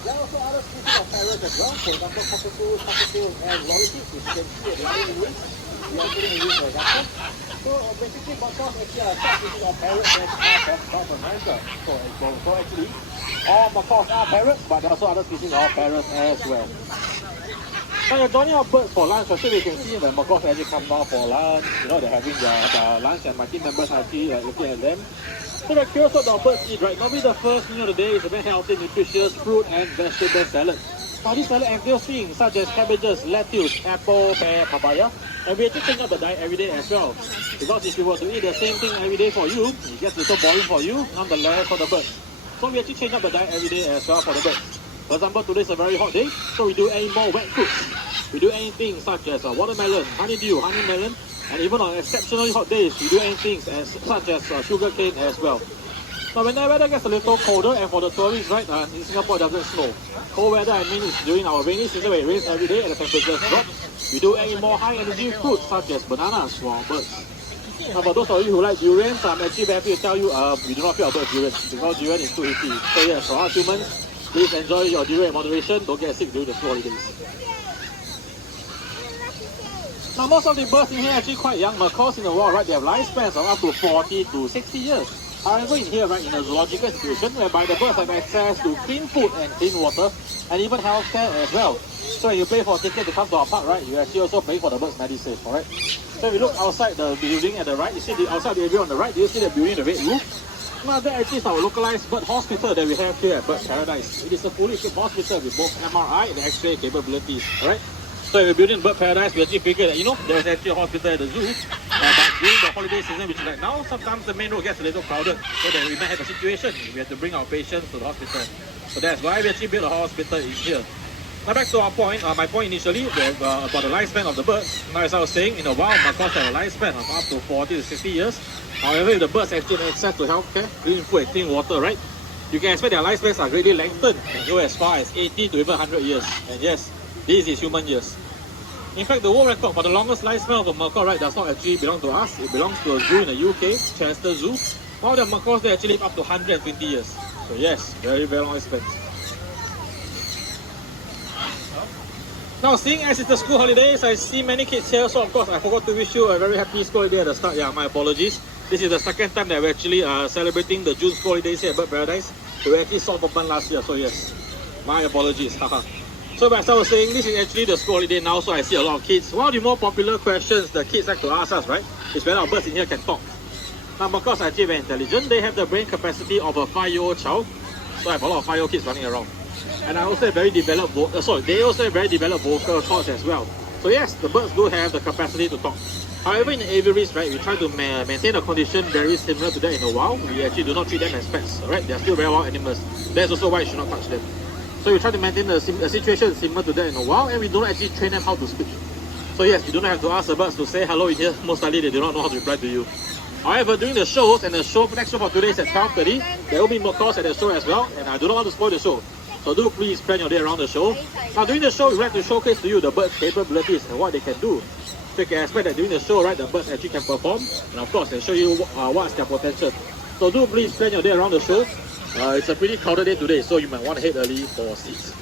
There are also other species of parrots as well, for example, cockatoos, and lorikeets, which you can see at the other wings. We are putting in for example. So basically, macaws actually are subspecies of parrots that are from South America. So actually, all macaws are parrots, but there are also other species of parrots as well. Now you're joining our birds for lunch, so you can see the macaws actually come down for lunch. You know, they're having their lunch, and my team members are actually looking at them. So we're curious what our birds eat, right? Normally the first meal of the day is a very healthy, nutritious fruit and vegetable salad. Now this salad entails things such as cabbages, lettuce, apple, pear, papaya. And we actually change up the diet every day as well. Because if you were to eat the same thing every day for you, it gets a little boring for you, nonetheless for the birds. So we actually change up the diet every day as well for the birds. For example, today is a very hot day, so we do any more wet fruits. We do anything such as watermelon, honeydew, honey melon, and even on exceptionally hot days, we do anything such as sugar cane as well. Now when the weather gets a little colder, and for the tourists, right, in Singapore it doesn't snow. Cold weather, I mean, it's during our rainy season where it rains every day and the temperatures drop. We do any more high energy fruits such as bananas for our birds. Now for those of you who like durians, I'm actually very happy to tell you we do not feed our birds durian because durian is too heaty. So yes, for us humans, please enjoy your durian in moderation, don't get sick during the school holidays. Now most of the birds in here are actually quite young. Macaws in the wild, right, they have lifespans of up to 40 to 60 years. However, in here, right, in a zoological institution, whereby the birds have access to clean food and clean water, and even healthcare as well. So when you pay for a ticket to come to our park, right, you actually also pay for the birds' medicine, alright? So if you look outside the building at the right, you see the outside the area on the right, you see the building, the red roof. Now that actually is our localized bird hospital that we have here at Bird Paradise. It is a fully equipped hospital with both MRI and X-ray capabilities, alright? So if we're building Bird Paradise, we actually figured that, you know, there's actually a hospital at the zoo. But during the holiday season, which is like now, sometimes the main road gets a little crowded. So then we might have a situation, we have to bring our patients to the hospital. So that's why we actually built a hospital in here. Now back to our point, my point initially, about the lifespan of the birds. Now as I was saying, in a while, macaws have a lifespan of up to 40 to 60 years. However, if the birds actually have access to healthcare, clean food and clean water, right, you can expect their lifespans are greatly lengthened and go as far as 80 to even 100 years. And yes, this is human years. In fact, the world record for the longest lifespan of a macaw, right, does not actually belong to us. It belongs to a zoo in the UK, Chester Zoo. While the macaws, they actually live up to 120 years. So yes, very, very long lifespan. Now, seeing as it's the school holidays, I see many kids here. So of course, I forgot to wish you a very happy school holiday at the start. Yeah, my apologies. This is the second time that we're actually celebrating the June school holidays here at Bird Paradise. We actually soft open last year, so yes, my apologies. Haha. So as I was saying, this is actually the school holiday now, so I see a lot of kids. One of the more popular questions the kids like to ask us, right, is whether our birds in here can talk. Now, macaws are actually very intelligent. They have the brain capacity of a 5-year-old child. So I have a lot of 5-year-old kids running around. And I also have very developed they also have very developed vocal cords as well. So yes, the birds do have the capacity to talk. However, in the aviaries, right, we try to maintain a condition very similar to that in the wild. We actually do not treat them as pets, alright? They are still very wild animals. That's also why you should not touch them. So we try to maintain a situation similar to that in the wild, and we don't actually train them how to speak. So yes, you don't have to ask the birds to say hello in here. Most likely they do not know how to reply to you. However, during the shows, and the next show for today is at 12:30, there will be macaws at the show as well, and I do not want to spoil the show. So do please plan your day around the show. Now during the show, we like to showcase to you the birds' capabilities and what they can do. So you can expect that during the show, right, the birds actually can perform, and of course, they'll show you what's their potential. So do please plan your day around the show. It's a pretty crowded day today, so you might want to head early for seats.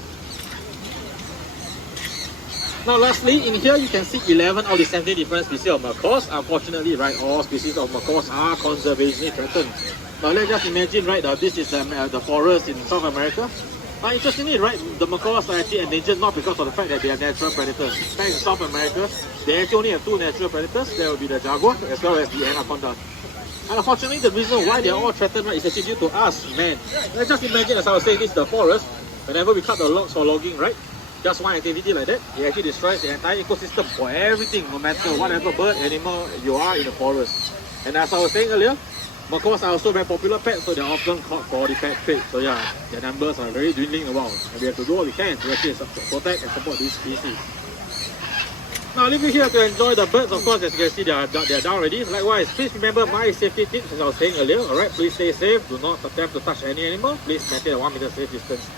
Now lastly, in here you can see 11 of the 17 different species of macaws. Unfortunately, right, all species of macaws are conservationally threatened. Now let's just imagine, right, this is the forest in South America. Now interestingly, right, the macaws are actually endangered not because of the fact that they are natural predators. In fact, in South America, they actually only have 2 natural predators. There will be the jaguar as well as the anaconda. And unfortunately, the reason why they are all threatened, right, is actually due to us, man. Let's just imagine, as I was saying, this is the forest. Whenever we cut the logs for logging, right, just one activity like that, it actually destroys the entire ecosystem for everything, no matter whatever bird, animal you are in the forest. And as I was saying earlier, macaws are also very popular pets, so they're often caught for the pet trade. So yeah, their numbers are very dwindling around, and we have to do what we can to actually protect and support this species. Now I'll leave you here to enjoy the birds. Of course, as you can see, they're down already. Likewise, please remember my safety tips as I was saying earlier. Alright, please stay safe. Do not attempt to touch any animal. Please maintain a 1 meter safe distance.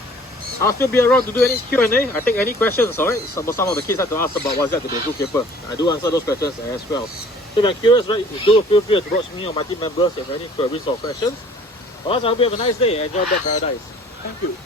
I'll still be around to do any Q&A. I take any questions, alright? Some of the kids had to ask about what's that to be a zookeeper. I do answer those questions as well. So if you're curious, right, do feel free to approach me or my team members if you have any queries or questions. Otherwise, I hope you have a nice day and enjoy bird paradise. Thank you.